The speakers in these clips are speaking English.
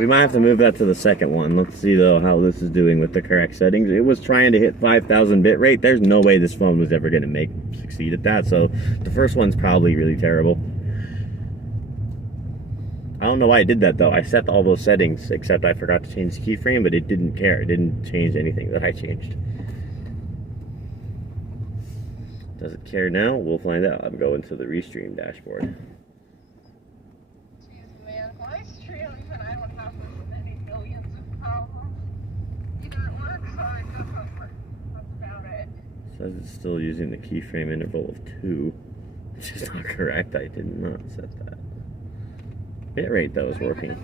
We might have to move that to the second one. Let's see, though, how this is doing with the correct settings. It was trying to hit 5,000 bit rate. There's no way this phone was ever going to succeed at that. So the first one's probably really terrible. I don't know why it did that, though. I set all those settings, except I forgot to change the keyframe, but it didn't care. It didn't change anything that I changed. Does it care now? We'll find out. I'm going to the Restream dashboard. Jeez, man. My stream, even I don't have this many millions of problems. Either it works or it doesn't work. That's about it. It says it's still using the keyframe interval of 2, which is not correct. I did not set that. Bitrate, though, is working.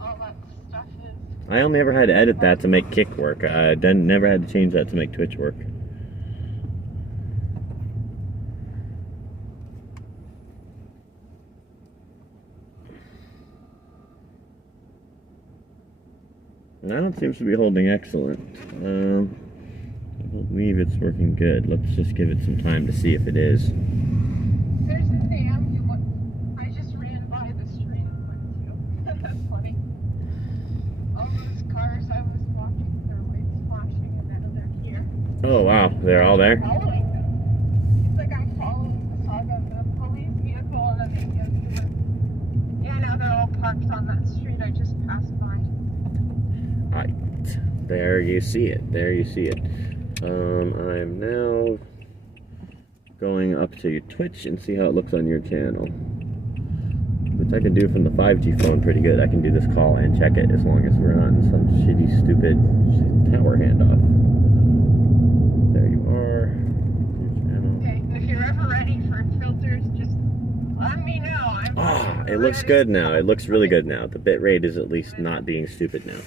All that stuff is. I only ever had to edit that to make Kick work. I never had to change that to make Twitch work. Now it seems to be holding excellent. I believe it's working good. Let's just give it some time to see if it is. There's an ambulance. I just ran by the street and went to. That's funny. All those cars I was watching, their lights flashing, and now they're here. Oh wow, they're all there? Following them. It's like I'm following the saga of the police vehicle and then the ambulance. Yeah, now they're all parked on that street I just passed by. Right. There you see it. There you see it. I'm now going up to your Twitch and see how it looks on your channel. Which I can do from the 5G phone pretty good. I can do this call and check it as long as we're on some shitty, stupid tower handoff. There you are. Okay, if you're ever ready for filters, just let me know. It looks good now. It looks really good now. The bit rate is at least not being stupid now.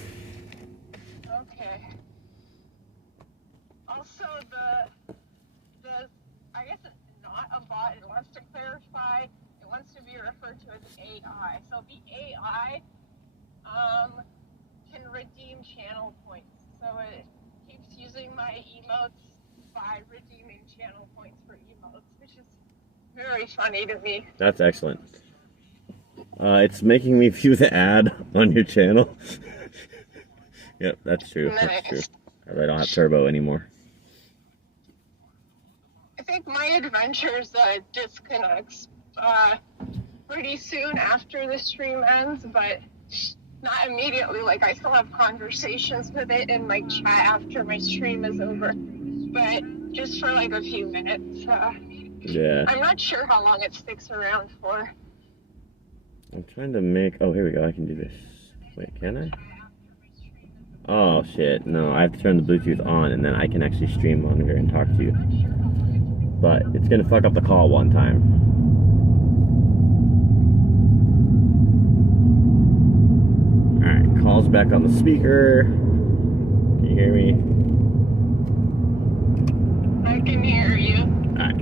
I guess it's not a bot. It wants to clarify. It wants to be referred to as AI. So the AI can redeem channel points. So it keeps using my emotes by redeeming channel points for emotes, which is very funny to me. That's excellent. It's making me view the ad on your channel. Yep, that's true. Nice. That's true. I don't have turbo anymore. I think my adventures disconnects pretty soon after the stream ends, but not immediately. Like, I still have conversations with it in my chat after my stream is over, but just for like a few minutes. Yeah. I'm not sure how long it sticks around for. I'm trying to make... Oh, here we go. I can do this. Wait, can I? Oh, shit. No, I have to turn the Bluetooth on, and then I can actually stream monitor and talk to you. But it's going to fuck up the call one time. Alright, call's back on the speaker. Can you hear me? I can hear you. Alright.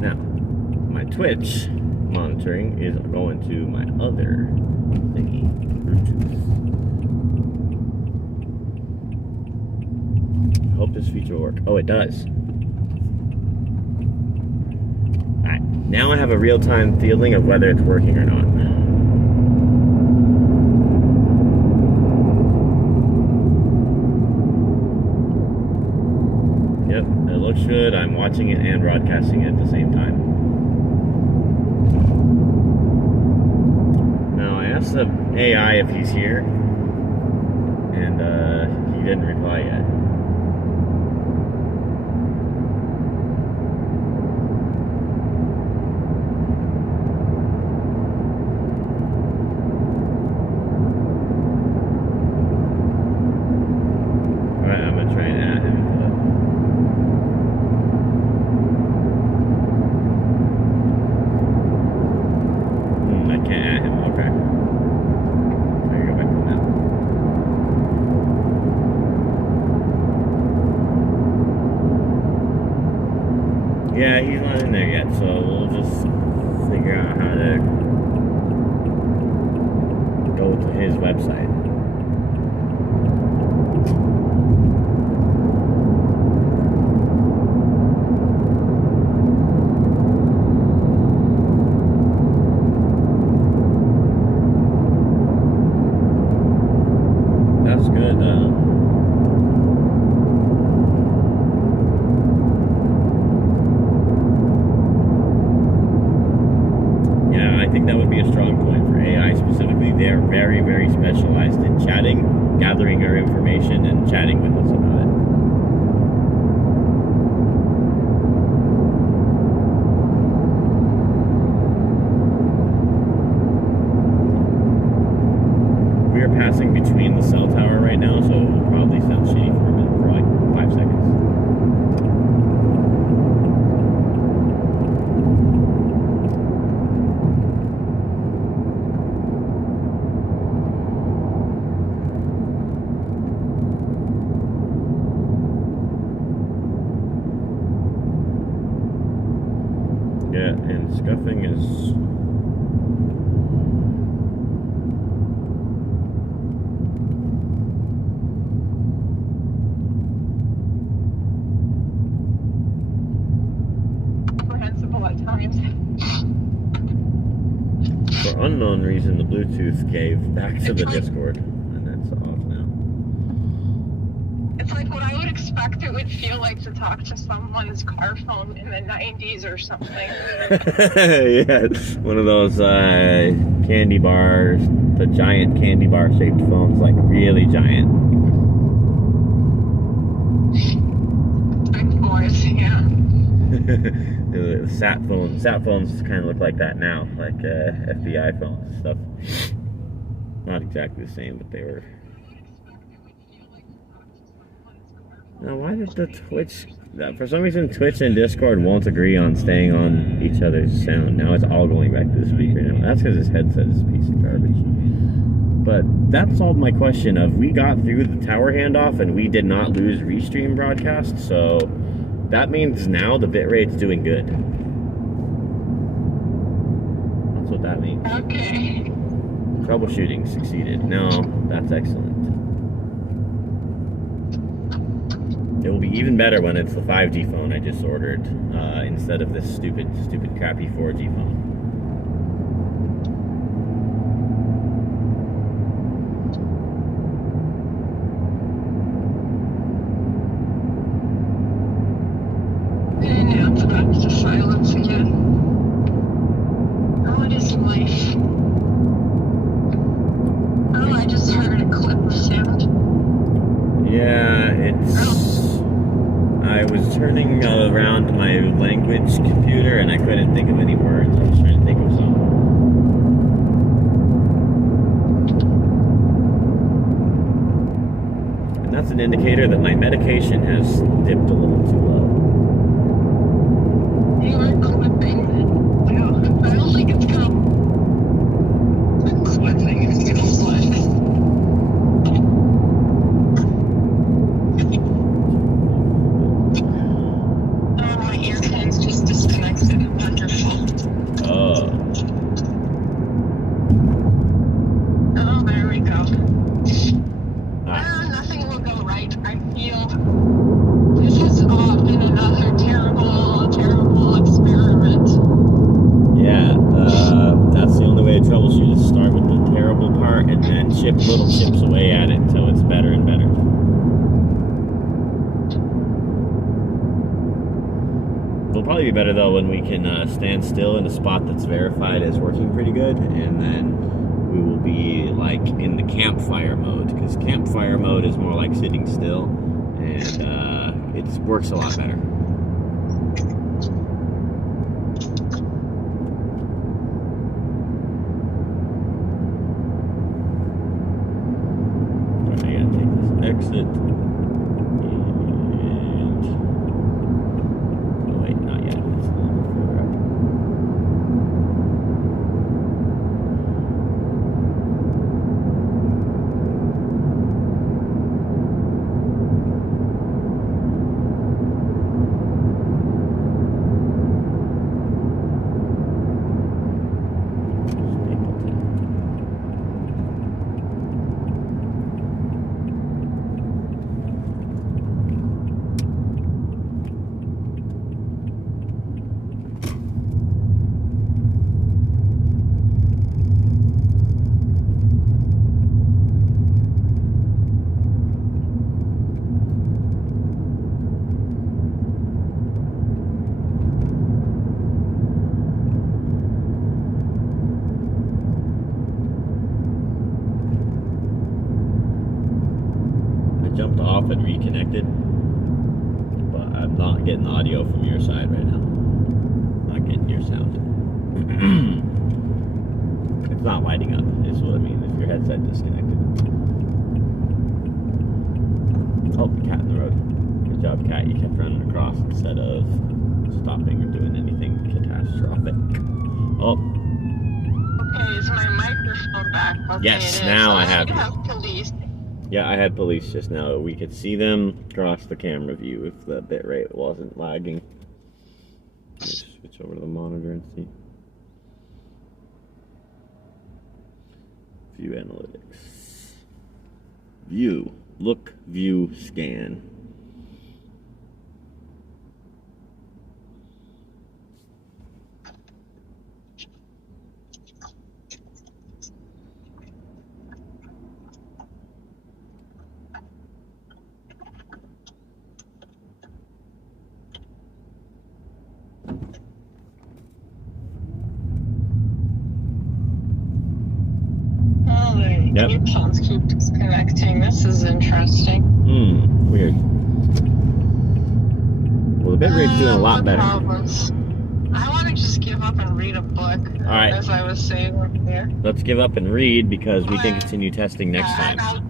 Now, my Twitch monitoring is going to my other thingy, Bluetooth. I hope this feature will work. Oh, it does. Alright, now I have a real-time feeling of whether it's working or not. Yep, it looks good. I'm watching it and broadcasting it at the same time. Now, I asked the AI if he's here, and he didn't reply yet. Yeah, he's not in there yet, so we'll just figure out how to go to his website. is. Comprehensible at times. For unknown reason, the Bluetooth gave back to the Discord, and that's off now. It's like what I would expect it would feel like to talk to someone's car phone in the 90s or something. Yeah, one of those candy bars, the giant candy bar shaped phones, like really giant. Type voice, yeah. The sat phones kind of look like that now, like FBI phones and stuff. Not exactly the same, but they were. Now, why did the Twitch... For some reason, Twitch and Discord won't agree on staying on each other's sound. Now it's all going back to the speaker now. That's because his headset is a piece of garbage. But that solved my question of we got through the tower handoff and we did not lose restream broadcast, so that means now the bitrate's doing good. That's what that means. Okay. Troubleshooting succeeded. No, that's excellent. It will be even better when it's the 5G phone I just ordered instead of this stupid crappy 4G phone. And now it's back to silence again. Oh, it is life. Oh, I just heard a clip of sound. Yeah, it's... I was turning around my language computer and I couldn't think of any words. I was trying to think of some. And that's an indicator that my medication has dipped a little too low. You are clipping. Wow. I don't think it's gonna... clipping is gonna fly. Little chips away at it until it's better and better. It'll probably be better though when we can stand still in a spot that's verified as working pretty good, and then we will be like in the campfire mode, because campfire mode is more like sitting still, and it works a lot better. Exit and oh wait, not yet. It's a little further up. Jumped off and reconnected, but I'm not getting audio from your side right now. Not getting your sound. It's not lighting up, is what I mean, if your headset disconnected. Oh, cat in the road. Good job, cat. You kept running across instead of stopping or doing anything catastrophic. Oh. Okay, is my microphone back? Okay, yes, now I have you. Have police. Yeah, I had police just now. We could see them across the camera view if the bitrate wasn't lagging. Let me switch over to the monitor and see. View analytics. View. Look, view, scan. Yep. Earphones keep disconnecting. This is interesting. Weird. Well, the bitrate's doing a lot better. Problems. I want to just give up and read a book. All right. As I was saying over there. Let's give up and read because we can continue testing next time. I'm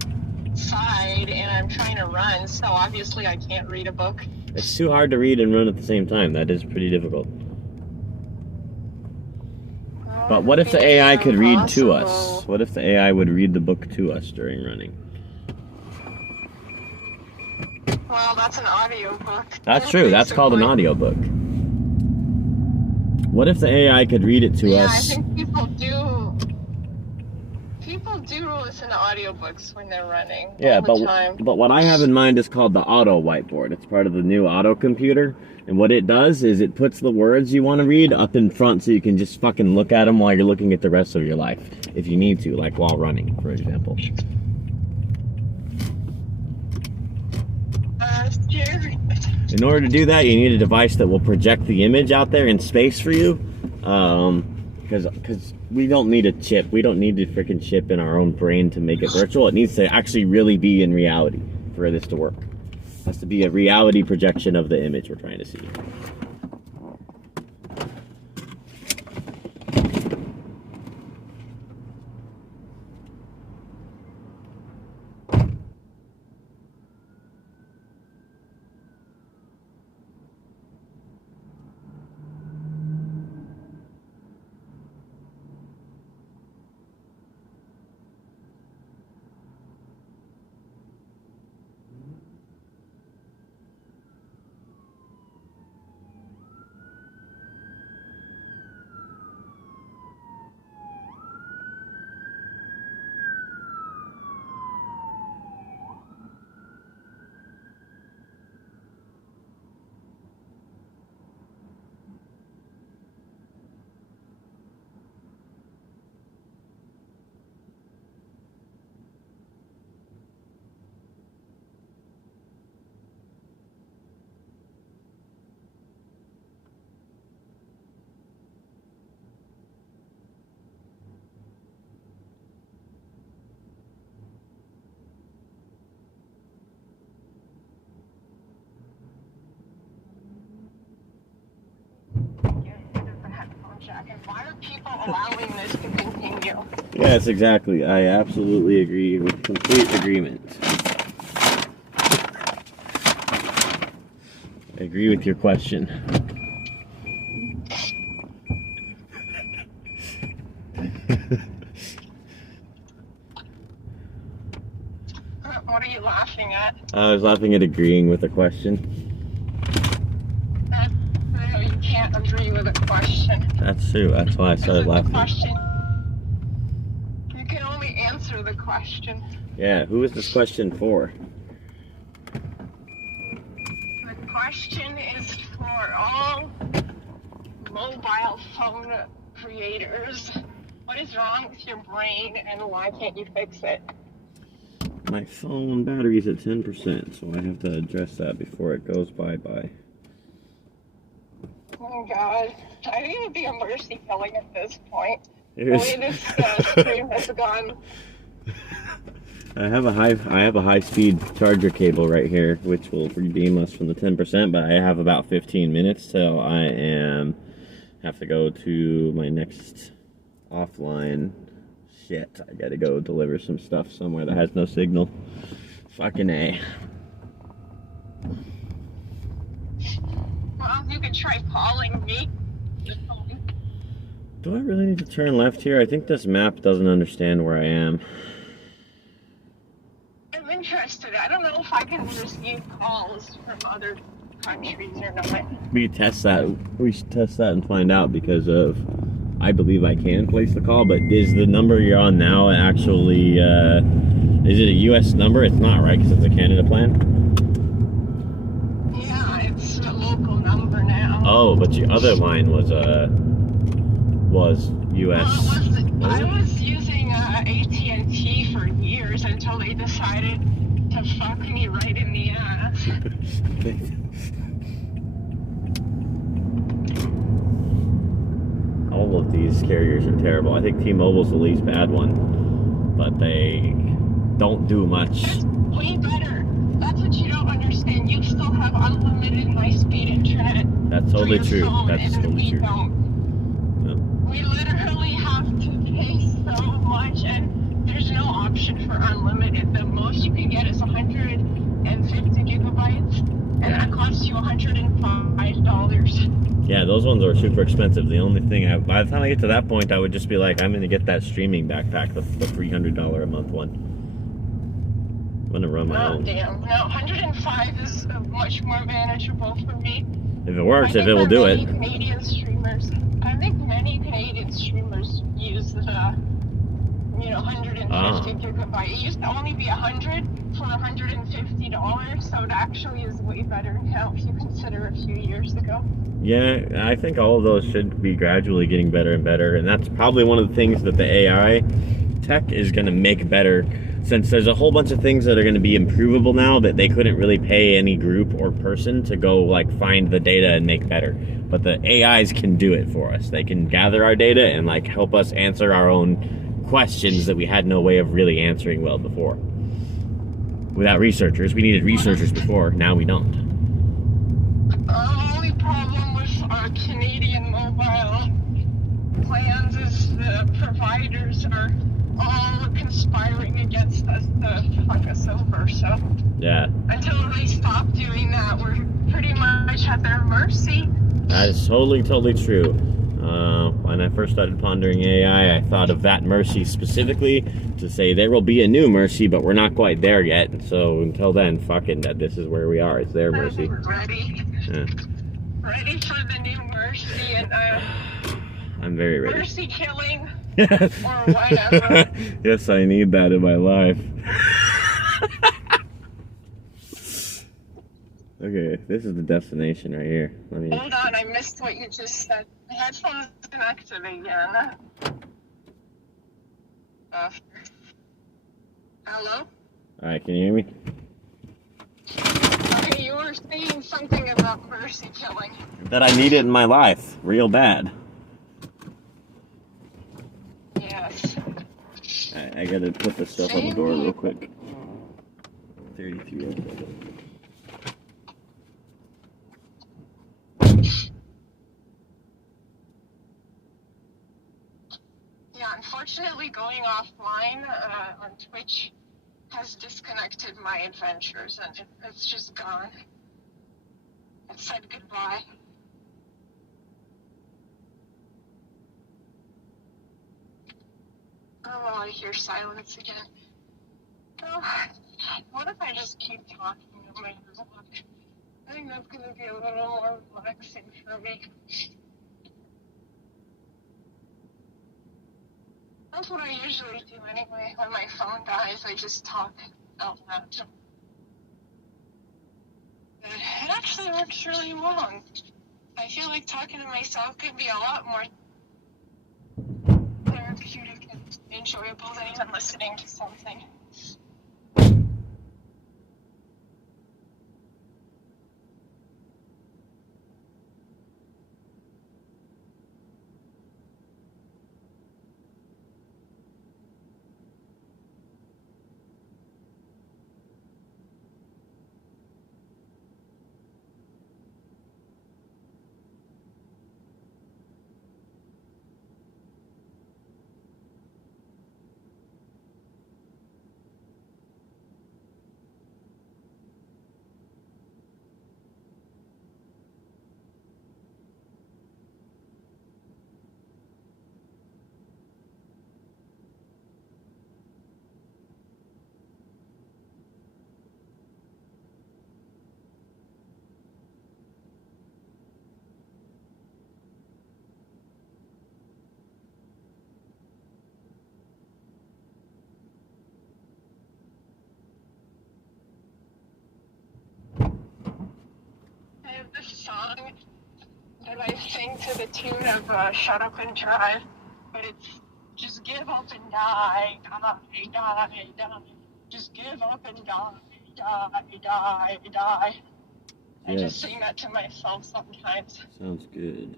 outside and I'm trying to run, so obviously I can't read a book. It's too hard to read and run at the same time. That is pretty difficult. But what if the AI could read to us? What if the AI would read the book to us during running? Well, that's an audio book. That's true. That's called an audio book. What if the AI could read it to us? I think people do listen to audiobooks when they're running. Yeah, all the time. but what I have in mind is called the auto whiteboard. It's part of the new auto computer. And what it does is it puts the words you want to read up in front so you can just fucking look at them while you're looking at the rest of your life. If you need to, like while running, for example. Scary. In order to do that, you need a device that will project the image out there in space for you. Because we don't need a chip. We don't need a freaking chip in our own brain to make it virtual. It needs to actually really be in reality for this to work. It has to be a reality projection of the image we're trying to see. Why are people allowing this to continue? Yes, exactly. I absolutely agree with complete agreement. I agree with your question. What are you laughing at? I was laughing at agreeing with a question. No, you can't agree with a question. That's true. That's why I started laughing. You can only answer the question. Yeah, who is this question for? The question is for all mobile phone creators. What is wrong with your brain and why can't you fix it? My phone battery's at 10%, so I have to address that before it goes bye-bye. Oh God, I think it would be a mercy killing at this point. The Here's- way this stream has gone. I have a high-speed charger cable right here, which will redeem us from the 10%, but I have about 15 minutes till I have to go to my next offline. Shit, I gotta go deliver some stuff somewhere that has no signal. Fucking A. Well, you can try calling me. Do I really need to turn left here? I think this map doesn't understand where I am. I'm interested. I don't know if I can receive calls from other countries or not. We should test that. We should test that and find out because of I believe I can place the call, but is the number you're on now actually, is it a U.S. number? It's not, right? Because it's a Canada plan? Yeah, it's a local number now. Oh, but your other line was U.S. I was using AT&T for years until they decided to fuck me right in the ass. All of these carriers are terrible. I think T-Mobile's the least bad one, but they don't do much. It's way better. That's what you don't understand. You still have unlimited high-speed internet. That's totally true. Phone, That's and totally we true. Don't. No. We literally have to pay so much, and there's no option for unlimited. The most you can get is 150 gigabytes, and that costs you $105. Yeah, those ones are super expensive. The only thing, by the time I get to that point, I would just be like, I'm going to get that streaming backpack, the $300 a month one. I'm going to run my own. Damn. No, 105 is much more manageable for me. If it works, if it will do it. I think many Canadian streamers use the 150 gigabyte. It used to only be 100 for $150, so it actually is way better now if you consider a few years ago. Yeah, I think all of those should be gradually getting better and better, and that's probably one of the things that the AI tech is going to make better, since there's a whole bunch of things that are going to be improvable now that they couldn't really pay any group or person to go like find the data and make better. But the AIs can do it for us. They can gather our data and like help us answer our own questions that we had no way of really answering well before. Without researchers, we needed researchers before, now we don't. Our only problem with our Canadian mobile plans is the providers are all conspiring against us to fuck us over, so yeah. Until they stop doing that, we're pretty much at their mercy. That is totally true. When I first started pondering AI, I thought of that mercy specifically to say there will be a new mercy, but we're not quite there yet. So until then, fucking that this is where we are. It's their mercy. Ready. Yeah. Ready for the new mercy and I'm very ready. Mercy killing. Yes. Or whatever. Yes, I need that in my life. Okay, this is the destination right here. Hold on, I missed what you just said. My headphones connected again. Hello? Alright, can you hear me? Okay, you were saying something about mercy killing. That I need it in my life, real bad. Yes. I gotta put this stuff on the door real quick. 33. Yeah, unfortunately going offline on Twitch has disconnected my adventures and it's just gone. It said goodbye. Oh, I hear silence again. Oh, what if I just keep talking on my vlog? I think that's going to be a little more relaxing for me. That's what I usually do anyway. When my phone dies, I just talk out loud. It actually works really well. I feel like talking to myself could be a lot more therapeutic and enjoyable than even listening to something. sing to the tune of Shut Up and Drive, but it's just give up and die, die, die, die. Just give up and die, die, die, die. I just sing that to myself sometimes. Sounds good.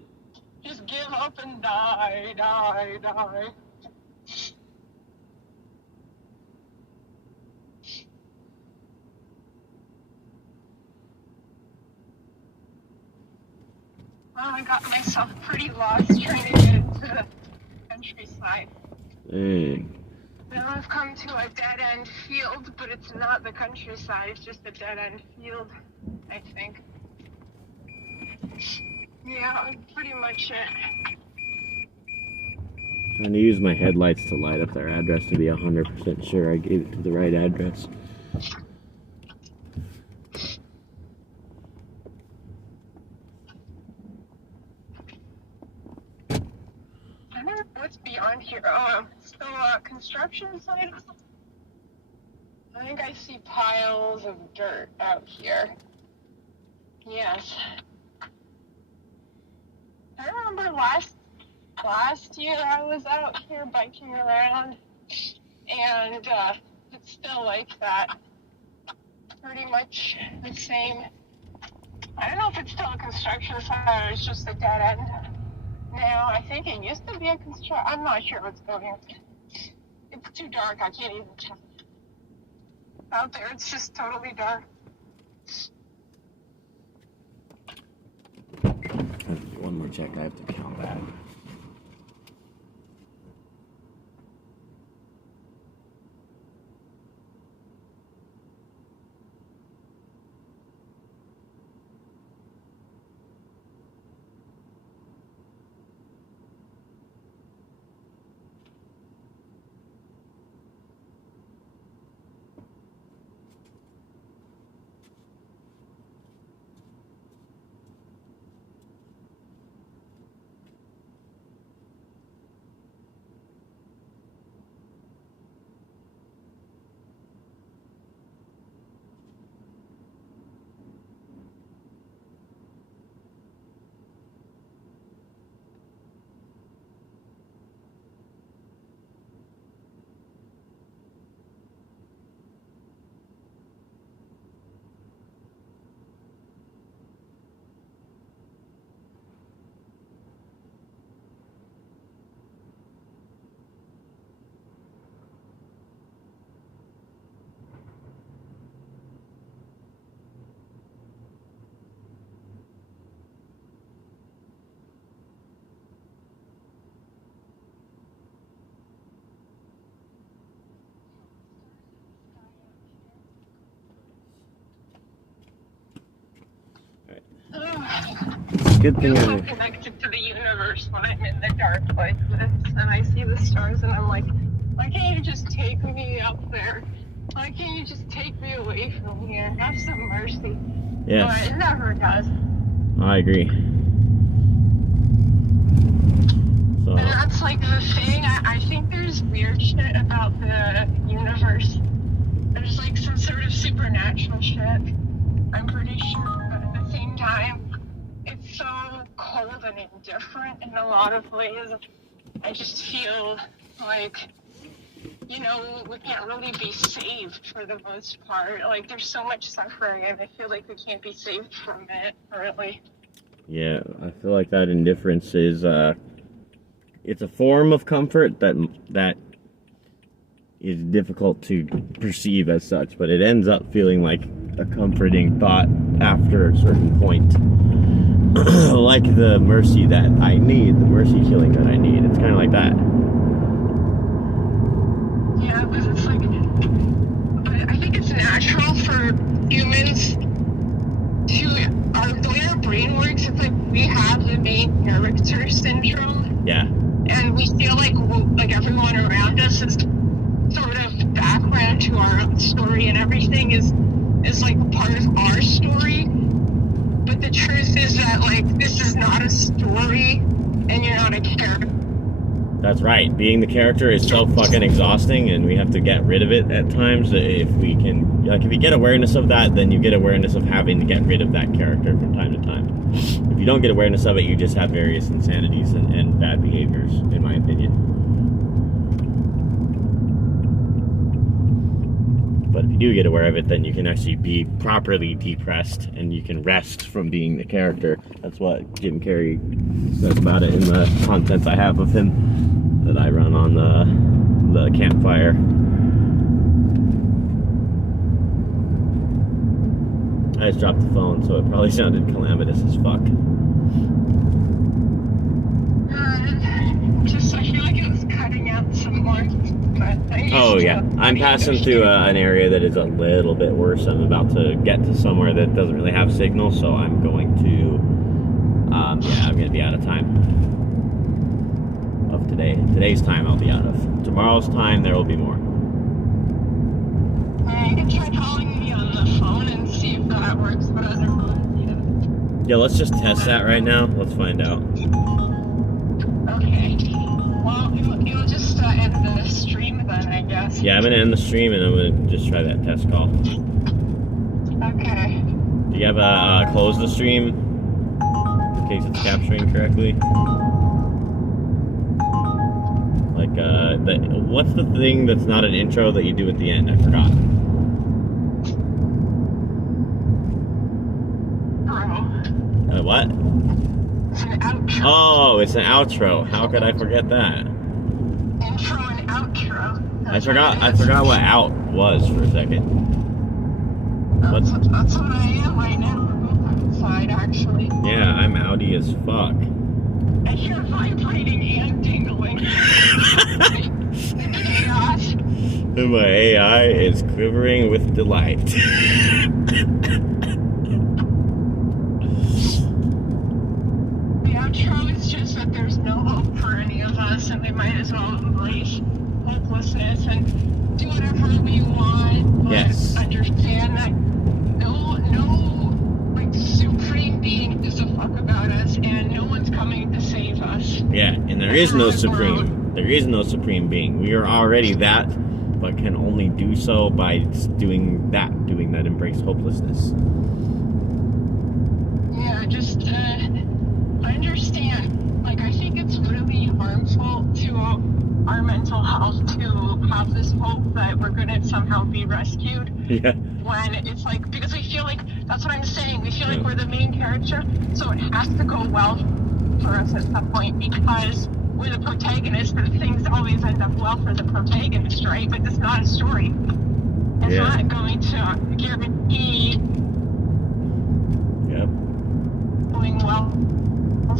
Just give up and die, die, die. Well, I got myself pretty lost trying to get into the countryside. Dang. Now I've come to a dead-end field, but it's not the countryside, it's just a dead-end field, I think. Yeah, that's pretty much it. Trying to use my headlights to light up their address to be 100% sure I gave it to the right address. I don't know what's beyond here. Oh, still construction site? I think I see piles of dirt out here. Yes. I remember last year I was out here biking around, and it's still like that. Pretty much the same. I don't know if it's still a construction site or it's just a dead end now. I think it used to be a construction. I'm not sure what's going on. It's too dark. I can't even tell. Out there, it's just totally dark. One more check. I have to count back. Good thing I feel so connected to the universe when I'm in the dark like this, and I see the stars, and I'm like, why can't you just take me up there? Why can't you just take me away from here? Have some mercy. Yes. But it never does. I agree. So. And that's like the thing. I think there's weird shit about the universe. There's like some sort of supernatural shit. I'm pretty sure, but at the same time, it's so cold and indifferent in a lot of ways. I just feel like, you know, we can't really be saved for the most part. Like, there's so much suffering, and I feel like we can't be saved from it, really. Yeah, I feel like that indifference is, it's a form of comfort that is difficult to perceive as such, but it ends up feeling like a comforting thought after a certain point. Like the mercy that I need, the mercy killing that I need. It's kind of like that. Yeah, because it's like, I think it's natural for humans to, the way our brain works, it's like we have the main character syndrome. Yeah. And we feel like everyone around us is sort of background to our own story, and everything is like a part of our story. But the truth is that, like, this is not a story, and you're not a character. That's right. Being the character is so fucking exhausting, and we have to get rid of it at times. If we can, like, if you get awareness of that, then you get awareness of having to get rid of that character from time to time. If you don't get awareness of it, you just have various insanities and bad behaviors, in my opinion. But if you do get aware of it, then you can actually be properly depressed and you can rest from being the character. That's what Jim Carrey says about it in the content I have of him that I run on the campfire. I just dropped the phone, so it probably sounded calamitous as fuck. Just, I feel like it was cutting out some more. Oh yeah, I'm passing through an area that is a little bit worse. I'm about to get to somewhere that doesn't really have signal, so I'm going to, I'm going to be out of time of today. Today's time I'll be out of. Tomorrow's time there will be more. You can try calling me on the phone and see if that works, but otherwise, yeah, let's just test that right now. Let's find out. Okay. Well, you'll just end the stream then, I guess. Yeah, I'm going to end the stream and I'm going to just try that test call. Okay. Do you have a close the stream in case it's capturing correctly? Like, what's the thing that's not an intro that you do at the end? I forgot. What? It's an outro. Oh, it's an outro. How could I forget that? Intro and outro. I forgot what out was for a second. That's what I am right now. Outside, actually. Yeah, I'm outy as fuck. I hear vibrating and tingling. Chaos. And my AI is quivering with delight. The outro is just that there's no hope for any of us, and we might as well embrace hopelessness and do whatever we want. But yes. Understand that no like supreme being gives a fuck about us, and no one's coming to save us. Yeah, and there is no supreme. There is no supreme being. We are already that, but can only do so by doing that embrace hopelessness. Yeah, just understand. Like, I think it's really harmful to our mental health to have this hope that we're gonna somehow be rescued. Yeah. When it's like, because we feel like, that's what I'm saying, we feel like we're the main character, so it has to go well for us at some point, because we're the protagonist, and things always end up well for the protagonist, right? But it's not a story. It's not going to guarantee going well.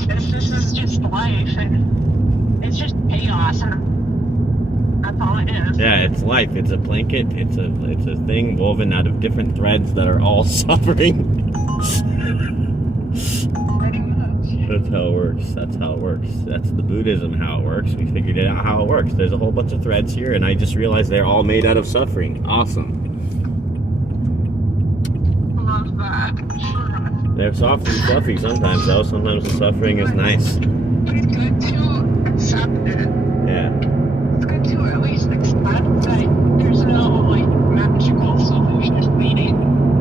This is just life, and it's just chaos, and that's all it is. Yeah, it's life. It's a blanket. It's a thing woven out of different threads that are all suffering. Pretty much. That's how it works. That's how it works. That's the Buddhism how it works. We figured it out how it works. There's a whole bunch of threads here, and I just realized they're all made out of suffering. Awesome. Love that. They're soft and fluffy sometimes, though. Sometimes the suffering is nice. But it's good to accept it. Yeah. It's good to at least accept that there's no, like, magical solution waiting.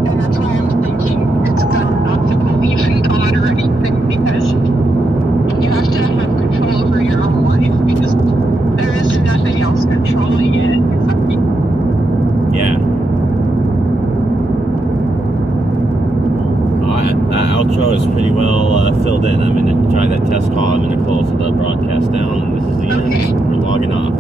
And that's why I'm thinking it's good not to believe in God or anything, because you have to have control over your own life, because there is nothing else controlling it except you. Yeah. That outro is pretty well filled in. I'm going to try that test call. I'm going to close the broadcast down, and this is the end. We're logging off.